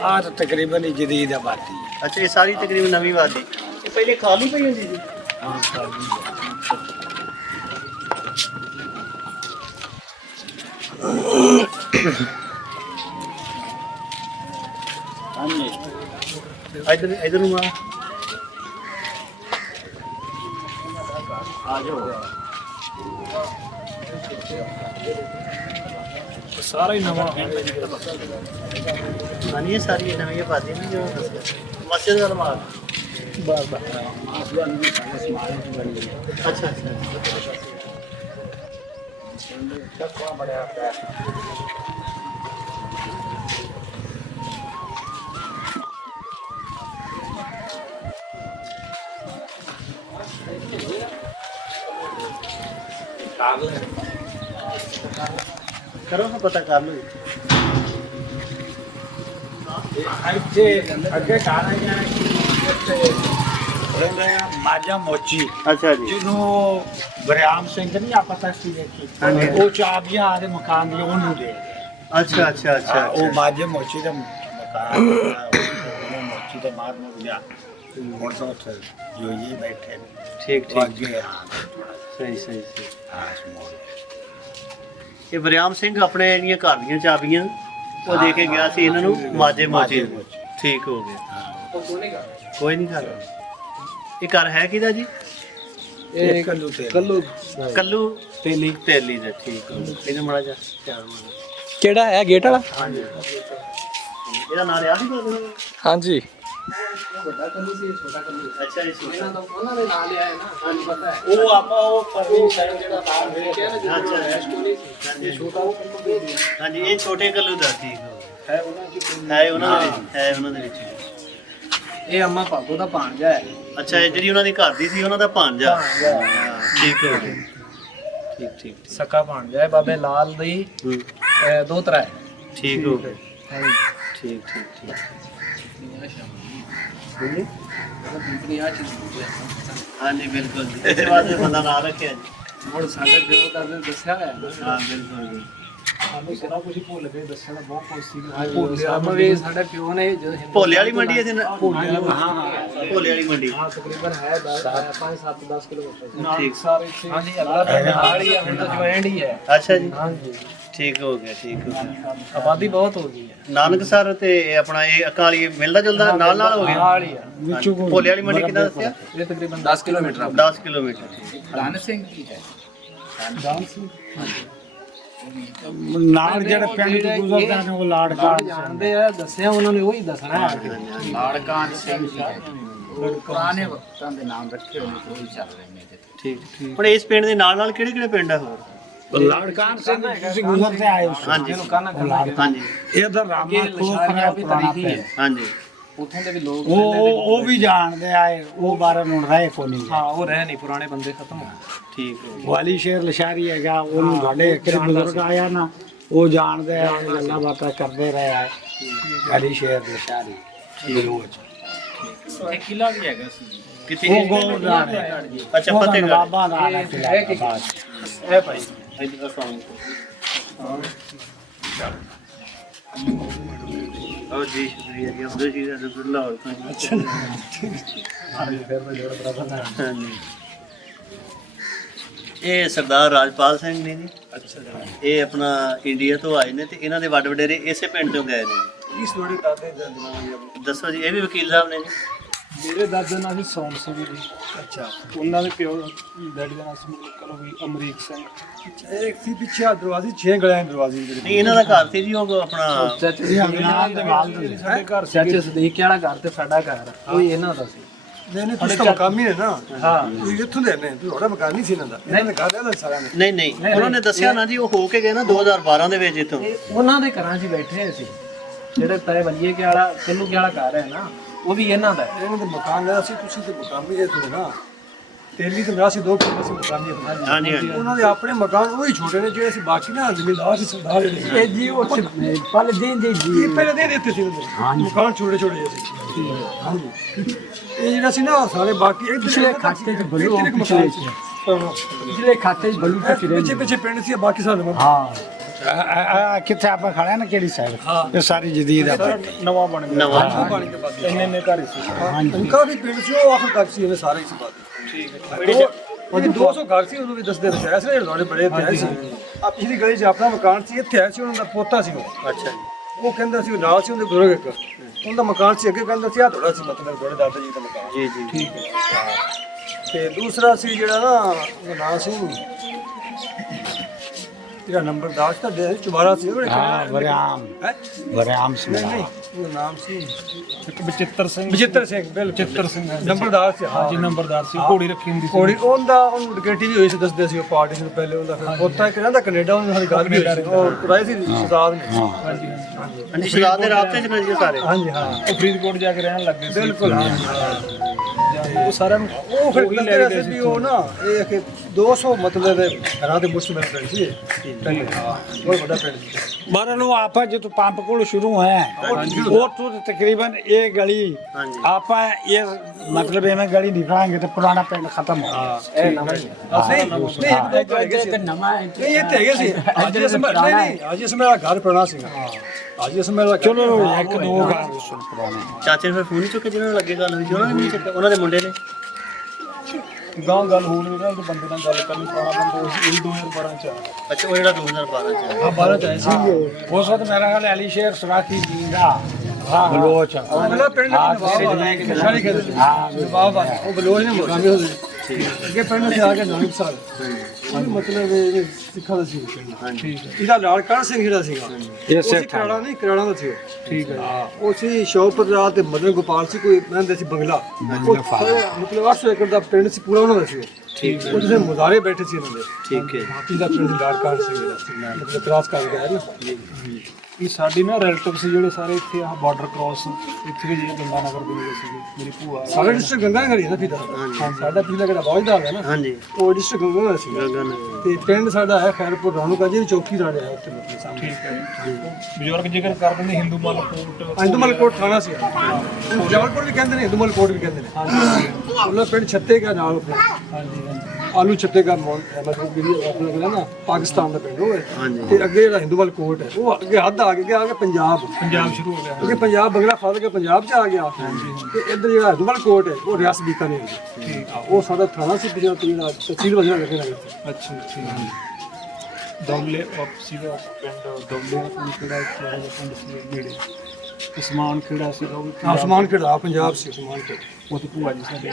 ਆਹ ਤਾਂ ਤਕਰੀਬਨ ਹੀ ਜਦੀਦ ਆਬਾਦੀ ਹੈ ਅੱਛਾ ਇਹ ਸਾਰੀ ਤਕਰੀਬਨ ਨਵੀਂ ਵਾਦੀ ਇਹ ਪਹਿਲੇ ਖਾਲੀ ਪਈ ਹੁੰਦੀ ਸੀ ਹਾਂ ਸਾਡੀ ਇਧਰ ਇਧਰ ਨੂੰ ਆ ਜਾਓ ਸਾਰਾ ਹੀ ਨਵਾਂ ਹਾਂਜੀ ਇਹ ਸਾਰੀ ਨਵੀਂ ਆਬਾਦੀ ਨੇ ਜੋ ਮਸਜਿਦ ਵਾਲਾ ਮਾਰ ਅੱਛਾ ਅੱਛਾ ਕਰੋ ਨਾ ਪਤਾ ਕਰ ਲਓ ਇੱਥੇ ਅੱਗੇ ਖਾਣਾ ਜਾਣਾ ਕਿ ਇੱਥੇ ਰਹਿੰਦਾ ਆ ਮਾਜਾ ਮੋਚੀ ਅੱਛਾ ਜੀ ਜਿਹਨੂੰ ਬਰਿਆਮ ਸਿੰਘ ਨਹੀਂ ਆਪਾਂ ਤਸਵੀਰ ਦੇਖੀ ਹਾਂਜੀ। ਉਹ ਚਾਬੀਆਂ ਆਦੇ ਮਕਾਨ ਦੀ ਉਹਨੂੰ ਦੇ ਗਏ ਅੱਛਾ ਅੱਛਾ ਅੱਛਾ ਉਹ ਮਾਜੇ ਮੋਚੀ ਦਾ ਮਕਾਨ ਉਹ ਮੋਚੀ ਦਾ ਮਾਰ ਮੁੱਕ ਗਿਆ ਹੁਣ ਤਾਂ ਉੱਥੇ ਜੋ ਇਹ ਬੈਠੇ ਨੇ ਠੀਕ ਉਹ ਠੀਕ ਅੱਗੇ ਆ ਸਹੀ ਸਹੀ ਸਹੀ ਆਸ ਮੋੜ ਇਹ ਬਰਿਆਮ ਸਿੰਘ ਆਪਣੇ ਜਿਹੜੀਆਂ ਘਰ ਦੀਆਂ ਚਾਬੀਆਂ ਉਹ ਦੇ ਕੇ ਗਿਆ ਸੀ ਇਹਨਾਂ ਨੂੰ ਮਾਜੇ ਮੋਚੀ ਠੀਕ ਹੋ ਗਿਆ ਕੋਈ ਨਹੀਂ ਘਰ ਇਹ ਘਰ ਹੈ ਕਿਹਦਾ ਜੀ ਇਹ ਕੱਲੂ ਤੇ ਕੱਲੂ ਤੇਲੀ ਤੇਲੀ ਦਾ ਠੀਕ ਹੋ ਇਹਨੂੰ ਮੜਾ ਜਾ ਧਿਆਨ ਮਾਰੋ ਕਿਹੜਾ ਹੈ ਗੇਟ ਵਾਲਾ ਹਾਂਜੀ ਇਹਦਾ ਨਾਂ ਲਿਆ ਸੀ ਕੋਈ ਹਾਂਜੀ बड़ा कल्लू से छोटा कल्लू ਅੱਛਾ ਜੀ ਸੁਣਿਆ उन्होंने ना लिया है ना हमें पता है ਉਹ ਆਪਾਂ ਉਹ ਪਰਲੀ ਸਾਈਡ ਜਿਹੜਾ ਤਾਰ ਦੇ क्या ना जो अच्छा। स्टोरी ਹਾਂਜੀ छोटा वो कल्लू दे दिया ਹਾਂਜੀ ਇਹ ਛੋਟੇ ਕੱਲੂ ਦਾ ਠੀਕ ਹੋ ਹੈ ਉਹਨਾਂ ਦੀ ਹੈ ਉਹਨਾਂ ਦੇ ਵਿੱਚ ਇਹ ਅੰਮਾ ਭਾਗੋ ਦਾ ਭਾਣਜਾ ਹੈ। ਅੱਛਾ, ਇਹ ਜਿਹੜੀ ਉਹਨਾਂ ਦੀ ਘਰ ਦੀ ਸੀ ਉਹਨਾਂ ਦਾ ਭਾਂਜਾ। ਠੀਕ ਹੋ ਗਿਆ, ਠੀਕ ਸਕਾ ਭਾਣਜਾ ਹੈ ਬਾਬੇ ਲਾਲ ਦੀ ਦੋਤਰਾ ਹੈ। ਠੀਕ ਹੋ ਗਿਆ, ਹਾਂਜੀ ਠੀਕ ਹਾਂਜੀ ਬਿਲਕੁਲ ਜੀ। ਇਸੇ ਵਾਸਤੇ ਬੰਦਾ ਨਾਂ ਰੱਖਿਆ ਜੀ। ਹੁਣ ਸਾਡੇ ਪਿਓ ਦਾ ਦੱਸਿਆ ਹੋਇਆ ਹਾਂ ਬਿਲਕੁਲ ਜੀ। ਸਾਨੂੰ ਕਿਹੜਾ ਕੁਝ ਭੁੱਲ ਗਏ ਦੱਸਣਾ ਬਹੁਤ ਕੁਝ ਸੀ। ਭੋਲੇ ਵੀ ਸਾਡੇ ਪਿਓ ਨੇ ਭੋਲੇ ਵਾਲੀ ਮੰਡੀ ਹੈ ਜੀ। ਭੋਲੇ ਭੋਲੇ ਵਾਲੀ ਮੰਡੀ ਹਾਂ ਤਕਰੀਬਨ ਹੈ 5-7-10 ਕਿਲੋਮੀਟਰ ਠੀਕ ਸਾਰੇ ਹਾਂਜੀ ਅਗਲਾ ਪਿੰਡ ਨਾਲ ਹੀ ਹੈ, ਹੁਣ ਤਾਂ ਜੁਆਇੰਟ ਹੀ ਹੈ। ਅੱਛਾ ਜੀ, ਹਾਂਜੀ ਠੀਕ ਹੋ ਗਿਆ। ਆਬਾਦੀ ਬਹੁਤ ਹੋ ਗਈ ਹੈ। ਨਾਨਕਸਰ ਤੇ ਇਹ ਆਪਣਾ ਇਹ ਅਕਾਲੀ ਮਿਲਦਾ ਜੁਲਦਾ ਨਾਲ ਹੋ ਗਿਆ। ਨਾਲ ਹੀ ਆ ਭੋਲੇ ਵਾਲੀ ਮੰਡੀ ਕਿੰਨਾ ਦੱਸਿਆ? ਇਹ ਤਕਰੀਬਨ 10 ਕਿਲੋਮੀਟਰ 10 ਕਿਲੋਮੀਟਰ। ਦਾਨ ਸਿੰਘ ਕੀ ਹੈ ਦਾਨ ਸਿੰਘ ਨਾਲ ਜਿਹੜੇ ਪਿੰਡ ਤੋਂ ਗੁਜ਼ਰਦੇ ਨੇ ਉਹ ਲਾੜਕਾਨ ਜਾਣਦੇ ਆ, ਦੱਸਿਆ ਉਹਨਾਂ ਨੇ ਉਹੀ ਦੱਸਣਾ ਹੈ। ਲਾੜਕਾਨ ਸਿੰਘ ਜੀ ਹੈ ਪੁਰਾਣੇ ਵਕਤਾਂ ਦੇ ਨਾਮ ਰੱਖੇ ਹੋਏ ਨੇ ਕੋਈ ਚੱਲ ਰਹੇ ਨੇ ਠੀਕ। ਪਰ ਇਸ ਪਿੰਡ ਦੇ ਨਾਲ ਕਿਹੜੇ ਪਿੰਡ ਆ ਹੋਰ? ਲਾੜਕਾਨ ਸਿੰਘ ਤੁਸੀਂ ਗੁਜ਼ਰਦੇ ਆਏ ਹੋ ਹਾਂਜੀ ਹਾਂਜੀ ਇਧਰ ਰਾਮਾ ਖੋਖਰਾ ਵੀ ਤਰੀਕੀ ਹੈ। ਹਾਂਜੀ, ਉੱਥੋਂ ਦੇ ਵੀ ਲੋਕ ਉਹ ਵੀ ਜਾਣਦੇ ਆਏ ਉਹ ਬਾਰੇ ਨੂੰ ਰਹੇ ਕੋ ਨਹੀਂ ਹਾਂ ਉਹ ਰਹਿ ਨਹੀਂ, ਪੁਰਾਣੇ ਬੰਦੇ ਖਤਮ ਹੋ ਗਏ। ਠੀਕ ਹੋ ਗਿਆ। ਵਾਲੀ ਸ਼ੇਰ ਲਸ਼ਾਰੀ ਹੈਗਾ ਉਹਨੂੰ ਸਾਡੇ ਇੱਕ ਬਜ਼ੁਰਗ ਆਇਆ ਨਾ ਉਹ ਜਾਣਦੇ ਆ ਗੱਲਾਂ ਬਾਤਾਂ ਕਰਦੇ ਰਹੇ ਆ ਵਾਲੀ ਸ਼ੇਰ ਲਸ਼ਾਰੀ ਬਲੋਚ ਇਹ ਕਿਲਾ ਵੀ ਹੈਗਾ ਸੀ ਕਿਤੇ ਉਹ ਗੋਲਦਾਰ ਹੈ ਅੱਛਾ, ਫਤਿਹਗੜ੍ਹ। ਬਾਬਾ ਦਾ ਆਲਾ ਕਿਲਾ ਹੈ ਬਾਅਦ ਇਹ ਭਾਈ ਇੱਧਰ ਅਸਾਂ और जी शुक्रिया जी। अब्दुल जी अब्दुल्ला और अच्छा ਇਹ ਸਰਦਾਰ ਰਾਜਪਾਲ ਸਿੰਘ ਨੇ ਜੀ। ਅੱਛਾ ਜੀ, ਇਹ ਆਪਣਾ ਇੰਡੀਆ ਤੋਂ ਆਏ ਨੇ ਤੇ ਇਹਨਾਂ ਦੇ ਵੱਡ ਵਡੇਰੇ ਇਸੇ ਪਿੰਡ ਤੋਂ ਗਏ ਨੇ। ਇਸ ਥੋੜੇ ਦਾਦੇ ਦਾ ਨਾਮ ਦੱਸੋ ਜੀ। ਇਹ ਵੀ ਵਕੀਲ ਸਾਹਿਬ ਨੇ ਜੀ। ਮੇਰੇ ਦਾਦੇ ਦਾ ਨਾਮ ਸੀ ਸੋਮ ਸਿੰਘ ਜੀ। ਅੱਛਾ, ਉਹਨਾਂ ਦੇ ਪਿਓ ਡੈਡੀ ਦਾ ਨਾਮ ਸੀ ਮਲਕਲੋ ਵੀ ਅਮਰੀਕ ਸਿੰਘ। ਇੱਕ ਸੀ ਪਿੱਛੇ ਆ ਦਰਵਾਜ਼ੇ 6 ਗਲਿਆਂ ਦੀ ਦਰਵਾਜ਼ੇ ਜਿਹੜੇ ਨਹੀਂ, ਇਹਨਾਂ ਦਾ ਘਰ ਸੀ ਜੀ ਉਹ ਆਪਣਾ ਚਾਚੇ ਨਾਲ ਦੇ ਵਾਲਦ ਸਾਡੇ ਘਰ ਚਾਚੇ ਸਦੀਕ ਵਾਲਾ ਘਰ ਤੇ ਸਾਡਾ ਘਰ ਉਹ ਇਹਨਾਂ ਦਾ ਸੀ। ਨੇ ਤੁਸੀਂ ਤਾਂ ਮਕਾਨ ਹੀ ਨੇ ਨਾ ਹਾਂ ਤੁਸੀਂ ਕਿੱਥੋਂ ਦੇ ਨੇ ਤੁਹਾਡਾ ਮਕਾਨ ਨਹੀਂ ਸੀ ਇਹਨਾਂ ਦਾ ਇਹਨਾਂ ਨੇ ਘਰ ਲਿਆ ਸਾਰਿਆਂ ਨੇ ਨਹੀਂ ਉਹਨਾਂ ਨੇ ਦੱਸਿਆ ਨਾ ਜੀ ਉਹ ਹੋ ਕੇ ਗਏ ਨਾ 2012 ਦੇ ਵਿੱਚ ਇੱਥੋਂ। ਉਹਨਾਂ ਦੇ ਘਰਾਂ 'ਚ ਬੈਠੇ ਸੀ ਜਿਹੜੇ ਤਾਏ ਵਲੀਏ ਕੇ ਵਾਲਾ ਕੱਲੂ ਕੇ ਵਾਲਾ ਘਰ ਹੈ ਨਾ ਉਹ ਵੀ ਇਹਨਾਂ ਦਾ ਹੈ। ਇਹਨਾਂ ਦੇ ਮਕਾਨ ਲਿਆ ਸੀ ਤੁਸੀਂ ਤੇ ਮਕਾਨ ਵੀ ਇੱਥੇ ਨਾ ਤੇਲੀ ਤੇ ਰਾਸੀ 2 ਕਿੱਲੇ ਸੀ ਮਕਾਨ ਦੀ ਹਾਂਜੀ ਹਾਂਜੀ ਉਹਨਾਂ ਦੇ ਆਪਣੇ ਮਕਾਨ ਉਹ ਹੀ ਛੋਟੇ ਨੇ ਜਿਹੜੇ ਸੀ ਬਾਕੀ ਨਾ ਜ਼ਿਮੀਂਦਾਰ ਸੀ ਸਰਦਾਰ ਜਿਹੜੇ ਜੀ ਉਹ ਪਲ ਦੇ ਜੀ ਇਹ ਪਹਿਲੇ ਦੇ ਦਿੱਤੇ ਸੀ ਉਹਨਾਂ ਦੇ ਮਕਾਨ ਛੋਟੇ ਛੋਟੇ ਸੀ ਹਾਂਜੀ ਇਹ ਜਿਹੜਾ ਸੀ ਨਾ ਸਾਰੇ ਬਾਕੀ ਇੱਕ ਪਿਛਲੇ ਖਾਤੇ 'ਚ ਬਲੂ ਪਿਛਲੇ ਖਾਤੇ 'ਚ ਬਲੂ ਟੱਕ ਪਿੱਛੇ ਪਿੱਛੇ ਪਿੰਡ ਸੀ ਬਾਕੀ ਸਾਰੇ ਹਾਂ ਕਿੱਥੇ ਆਪਾਂ ਖੜੇ ਨਾ ਕਿਹੜੀ ਸਾਈਡ ਇਹ ਸਾਰੀ ਜਦੀਦ ਆ ਨਵਾਂ ਬਣ ਗਿਆ ਨਵਾਂ ਪਾਣੀ ਦੇ ਬਾਕੀ ਇੰਨੇ ਘਰ ਸੀ। ਉਨਕਾ ਵੀ ਪਿੰਡ ਸੀ ਉਹ ਆਖਰ ਤੱਕ ਸੀ ਇਹ ਸਾਰੇ ਸੀ ਬਾਤ ਠੀਕ ਹੈ ਉਹ 200 ਘਰ ਸੀ ਉਹਨੂੰ ਵੀ ਦੱਸਦੇ ਬਚਾਇਆ ਸੀ ਜਿਹੜੇ ਬੜੇ ਪਿਆਰੇ ਸੀ ਆ ਪਿਛਲੀ ਗਲੀ 'ਚ ਆਪਣਾ ਮਕਾਨ ਸੀ ਇੱਥੇ ਆਇਆ ਸੀ ਉਹਨਾਂ ਦਾ ਪੋਤਾ ਸੀ ਉਹ ਅੱਛਾ ਜੀ। ਉਹ ਕਹਿੰਦਾ ਸੀ ਉਹ ਨਾਲ ਸੀ ਉਹਦੇ ਬਜ਼ੁਰਗ ਇੱਕ ਉਹਦਾ ਮਕਾਨ ਸੀ ਅੱਗੇ ਕਹਿੰਦਾ ਸੀ ਆ ਥੋੜਾ ਸੀ ਮਤਲਬ ਤੁਹਾਡੇ ਦਾਦਾ ਜੀ ਦਾ ਮਕਾਨ ਜੀ ਜੀ ਠੀਕ ਹੈ। ਤੇ ਦੂਸਰਾ ਸੀ ਜਿਹੜਾ ਨਾ ਉਹ ਨਾਂ ਸੀ ਜਿਹੜਾ ਨੰਬਰਦਾਰ ਸੀ ਤੁਹਾਡੇ ਚੁਬਾਰਾ ਸੀ ਉਹ ਹਾਂ ਵਰਿਆਮ ਹੈ ਵਰਿਆਮ ਸਿੰਘ ਨਹੀਂ ਉਹ ਨਾਮ ਸੀ ਇੱਕ ਬਚਿੱਤਰ ਸਿੰਘ ਬਜਿੱਤਰ ਸਿੰਘ ਬਿਲਕੁਲ ਬਚਿੱਤਰ ਸਿੰਘ ਨੰਬਰਦਾਰ ਸੀ ਹਾਂਜੀ ਨੰਬਰਦਾਰ ਸੀ ਘੋੜੀ ਰੱਖੀ ਹੁੰਦੀ ਸੀ। ਕੋੜੀ ਉਹਨੂੰ ਡਿਕੇਟੀ ਵੀ ਹੋਈ ਸੀ ਦੱਸਦੇ ਸੀ ਉਹ ਪਾਰਟੀ ਤੋਂ ਪਹਿਲੇ ਉਹਦਾ ਫਿਰ ਪੋਤਾ ਇੱਕ ਰਹਿੰਦਾ ਕੈਨੇਡਾ ਉਹਨਾਂ ਨਾਲ ਗੱਲ ਵੀ ਹੋਈ ਸੀ ਉਹ ਕਰਾਈ ਸੀ ਸਰਦਾਰ ਨੇ ਹਾਂਜੀ ਹਾਂਜੀ, ਸ਼ਰਾਬ ਦੇ ਰਾਬਤੇ 'ਚ ਨੇ ਜੀ ਸਾਰੇ। ਹਾਂਜੀ ਹਾਂ ਉਹ ਫਰੀਦਕੋਟ ਜਾ ਕੇ ਰਹਿਣ ਲੱਗੇ ਸੀ। ਬਿਲਕੁਲ ਉਹ ਸਾਰਿਆਂ ਨੂੰ ਉਹ ਫਿਰ ਕਹਿੰਦੇ ਰਹੇ ਸੀ ਵੀ ਉਹ ਨਾ ਇਹ ਕਿ 200 ਮਤਲਬ ਦੇ ਘਰਾਂ ਦੇ ਮੁਸਲਮਾਨ ਪਿੰਡ ਸੀ ਇਹ। ਪਹਿਲੇ ਬਹੁਤ ਵੱਡਾ ਪਿੰਡ ਸੀ ਬਾਹਰ ਨੂੰ ਆਪਾਂ ਜਦੋਂ ਪੰਪ ਕੋਲ ਸ਼ੁਰੂ ਹੋਇਆ ਉਹ ਤੋਂ ਤਕਰੀਬਨ ਇਹ ਗਲੀ ਹਾਂਜੀ। ਆਪਾਂ ਇਹ ਮਤਲਬ ਐਵੇਂ ਗਲੀ ਨਿਕਲਾਂਗੇ ਤੇ ਪੁਰਾਣਾ ਪਿੰਡ ਖਤਮ ਹੋ ਗਿਆ ਇਹ ਨਵਾਂ ਹੀ ਹੈ। ਨਹੀਂ ਨਹੀਂ ਇੱਕ ਦੋ ਹੈਗੇ ਸੀ ਨਵਾਂ ਨਹੀਂ ਇਹ ਤੇ ਹੈਗੇ ਸੀ ਅੱਜ ਇਸ ਨਹੀਂ ਅੱਜ ਇਸ ਮੇਰਾ ਘਰ ਪੁਰਾਣਾ ਸੀਗਾ ਅੱਜ ਇਸ ਮੇਰਾ ਚਲੋ ਇੱਕ ਦੋ ਘਰ ਪੁਰਾਣੇ ਚਾਚੇ ਨੇ ਫਿਰ ਫੋਨ ਹੀ ਚੁੱਕਿਆ ਜਿਹਨਾਂ ਨਾਲ ਲੱਗੇ ਗੱਲ ਹੋਈ ਸੀ ਉਹਨਾਂ ਨੇ ਵੀ ਨਹੀਂ ਚੁੱਕਿਆ ਉਹਨਾਂ ਦੇ ਮੁੰਡੇ ਨੇ। ਗਾਂ ਗੱਲ ਹੋਣੀ ਨਾ ਉਹ ਬੰਦੇ ਨਾਲ ਗੱਲ ਕਰਨੀ ਪੁਰਾਣਾ ਬੰਦਾ ਉਹ 2012 ਚ ਆਇਆ। ਅੱਛਾ, ਉਹ ਜਿਹੜਾ 2012 ਚ ਆਇਆ। ਹਾਂ 12 ਚ ਆਏ ਸੀ ਉਸ ਵਕਤ ਮੇਰਾ ਖਿਆਲ ਅਲੀ ਸ਼ੇਰ ਸਰਾਕੀ ਜੀ ਦਾ ਬਲੋਚ ਮਤਲਬ ਪਿੰਡ ਦੇ ਨਿਸ਼ਾਨੀ ਕਹਿੰਦੇ ਸੀ ਨਵਾਬ ਆ ਉਹ ਬਲੋਚ ਨੇ ਮੁਕਾਮੀ ਹੋ ਗਏ ਅੱਗੇ ਪਿੰਡ ਸੇ ਆ ਕੇ ਨਾਨਕ ਸਾਹਿਬ ਮਤਲਬ ਇਹ ਸਿੱਖਾ ਦਾ ਸੀ ਠੀਕ ਹੈ ਇਹਦਾ ਲਾੜਕਾਨ ਸਿੰਘ ਜਿਹੜਾ ਸੀਗਾ ਇਹ ਉਹ ਕਰਾੜਾ ਨਹੀਂ ਕਰਾੜਾ ਦਾ ਸੀ ਠੀਕ ਹੈ ਹਾਂ ਉਹ ਸੀ ਸ਼ੌਪਰ ਰਾਤ ਤੇ ਮਦਨ ਗੋਪਾਲ ਸੀ ਕੋਈ ਮਹਿੰਦੇ ਸੀ ਬੰਗਲਾ ਮਤਲਬ 800 ਏਕੜ ਦਾ ਪਿੰਡ ਸੀ ਪੂਰਾ ਉਹਨਾਂ ਦਾ ਸੀ ਠੀਕ ਹੈ ਉਹਦੇ ਮੁਜ਼ਾਰੇ ਬੈਠੇ ਸੀ ਉਹਨਾਂ ਦੇ ਠੀਕ ਹੈ। ਹਾਪੀ ਦਾ ਪਿੰਡ ਲਾੜਕਾਨ ਸਿੰਘ ਜਿਹੜਾ ਸੀ ਮਤਲਬ ਕ੍ਰਾਸ ਕਰ ਗਿਆ ਨਾ ਇਹ ਸਾਡੀ ਨਾ ਰਿਲੇਟਿਵ ਸੀ ਜਿਹੜੇ ਸਾਰੇ ਇੱਥੇ ਆ ਬਾਰਡਰ ਕ੍ਰਾਸ ਇੱਥੇ ਵੀ ਜਿਹੜੇ ਗੰਗਾ ਨਗਰ ਦੇ ਵਿੱਚ ਸੀਗੇ ਮੇਰੀ ਭੂਆ ਸਾਡੇ ਡਿਸਟ੍ਰਿਕਟ ਗੰਗਾ ਨਗਰ ਹੀ ਹੈ ਨਾ ਫਿਰ ਸਾਡਾ ਪਿਛਲਾ ਕਿਹੜਾ ਬੌਝਦਾ ਹੈ ਨਾ ਹਾਂਜੀ ਉਹ ਡਿਸਟ੍ਰਿਕਟ ਗੰਗਾ ਨਗਰ ਸੀ ਗੰਗਾ ਨਗਰ ਤੇ ਪਿੰਡ ਸਾਡਾ ਹੈ ਖੈਰਪੁਰ ਰਾਣੂਕਾ ਜੀ ਚੌਕੀਦਾਰ ਹੈ ਉੱਥੇ ਮਤਲਬ ਸਾਹਮਣੇ ਠੀਕ ਹੈ ਬਜ਼ੁਰਗ ਜ਼ਿਕਰ ਕਰ ਦਿੰਦੇ ਹਿੰਦੂਮਲ ਕੋਟ ਅੰਦਮਲ ਕੋਟ ਥਾਣਾ ਸੀ ਜਬਲਪੁਰ ਵੀ ਕਹਿੰਦੇ ਨੇ ਅੰਦਮਲ ਕੋਟ ਵੀ ਕਹਿੰਦੇ ਨੇ ਉਹਨਾਂ ਪਿੰਡ ਛੱਤੇਗਾ ਨਾਲ ਆਪਣੇ ਹਾਂਜੀ ਹਾਂਜੀ ਆਲੂ ਛੱਤੇਗਾ ਮਤਲਬ ਜਿਹੜੀ ਆਪਣਾ ਕਹਿੰਦਾ ਨਾ ਪਾਕਿਸਤਾਨ ਦਾ ਪਿੰਡ ਉਹ ਹੈ ਹਾਂਜੀ ਤੇ ਅੱਗੇ ਜਿਹੜਾ ਹਿੰਦੂਮਲ ਕੋਟ ਹੈ ਉਹ ਅੱਗੇ ਹੱਦ ਆ ਗਿਆ ਪੰਜਾਬ ਪੰਜਾਬ ਸ਼ੁਰੂ ਹੋ ਗਿਆ ਕਿਉਂਕਿ ਪੰਜਾਬ ਬੰਗਲਾ ਫੜ ਕੇ ਪੰਜਾਬ ਚ ਆ ਗਿਆ ਤੇ ਇੱਧਰ ਜਿਹੜਾ ਹਿੰਦੂਮਲ ਕੋਟ ਹੈ ਉਹ ਰਿਆਸਤ ਬੀਕਾਨੇਰ ਦੀ ਠੀਕ ਆ ਉਹ ਸਾਡਾ ਥਾਣਾ ਸੀ ਜਿਹੜਾ ਤਹਿਸੀਲ ਵਜ੍ਹਾ ਲੱਗਣਾ ਅੱਛਾ ਠੀਕ ਹੈ ਦੌਲੇ ਸੀਗਾ ਪਿੰਡ ਦੌਲੇ ਦਾ ਕਿਹੜਾ ਇੱਥੇ ਹੈ ਪਿੰਡ ਸੀ ਨੇੜੇ ਉਸਮਾਨ ਖੇੜਾ ਸੀਗਾ ਉਹ ਵੀ ਆਸਮਾਨ ਖੇੜਾ ਪੰਜਾਬ ਸੀ ਆਸਮਾਨ ਖੇੜਾ ਉਹ ਤੇ ਭੂਆ ਜੀ ਸਾਡੇ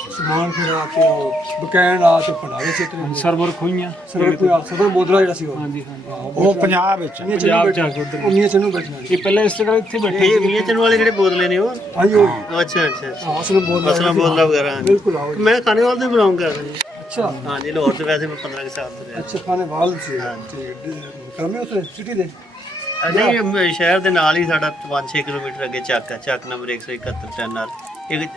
ਆਸਮਾਨ ਖੇੜਾ ਤੇ ਉਹ ਬਕੈਨ ਆ ਤੇ ਭੰਡਾਰੇ ਛੇਤਰ ਸਰਵਰ ਖੋਈਆਂ ਸਰਵਰ ਬੋਦਰਾ ਜਿਹੜਾ ਸੀ ਉਹ ਹਾਂਜੀ ਹਾਂਜੀ ਉਹ ਪੰਜਾਬ ਵਿੱਚ ਪੰਜਾਬ ਚ ਉਧਰ ਉਹ ਮੀਆਂ ਚੰਨੂ ਬੈਠਣਾ ਇਹ ਪਹਿਲਾਂ ਇਸ ਤਰ੍ਹਾਂ ਇੱਥੇ ਬੈਠੇ ਇਹ ਮੀਆਂ ਚੰਨ ਵਾਲੇ ਜਿਹੜੇ ਬੋਤਲੇ ਨੇ ਉਹ ਹਾਂਜੀ ਉਹ ਅੱਛਾ ਅੱਛਾ ਅਸਲ ਬੋਦਰਾ ਅਸਲਾ ਬੋਤਲਾ ਵਗੈਰਾ ਹਾਂਜੀ। ਬਿਲਕੁਲ ਆਓ ਮੈਂ ਖਾਨੇਵਾਲ ਤੋਂ ਬਿਲੋਂਗ ਕਰਦਾ ਜੀ ਅੱਛਾ ਹਾਂਜੀ ਲਾਹੌਰ ਤੋਂ ਵੈਸੇ ਮੈਂ 15 ਕੁ ਸਾਲ ਤੋਂ ਰਿਹਾ ਅੱਛਾ ਖਾਨੇਵਾਲ ਸੀ ਤੇ ਕਮੇ ਉੱਥੇ ਸਿਟੀ ਦੇ ਨਹੀਂ ਸ਼ਹਿਰ ਦੇ ਨਾਲ ਹੀ ਸਾਡਾ 5-6 ਕਿਲੋਮੀਟਰ ਅੱਗੇ ਚੱਕ ਹੈ ਚੱਕ ਨੰਬਰ 171 ਚੈਨਲ ਇੱਕ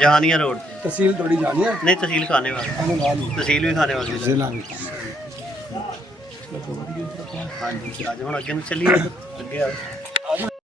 ਜਹਾਨੀਆਂ ਰੋਡ ਤੇ ਤਹਿਸੀਲ ਤੁਹਾਡੀ ਜਾਣੀ ਹੈ ਨਹੀਂ ਤਹਿਸੀਲ ਖਾਨੇਵਾਲ ਖਾਨੇਵਾਲ ਹੀ ਤਹਿਸੀਲ ਵੀ ਖਾਨੇਵਾਲ ਦੀ ਜ਼ਿਲ੍ਹਾ ਵੀ ਹਾਂਜੀ ਅੱਜ ਹੁਣ ਅੱਗੇ ਨੂੰ ਚੱਲੀਏ ਅੱਗੇ ਆ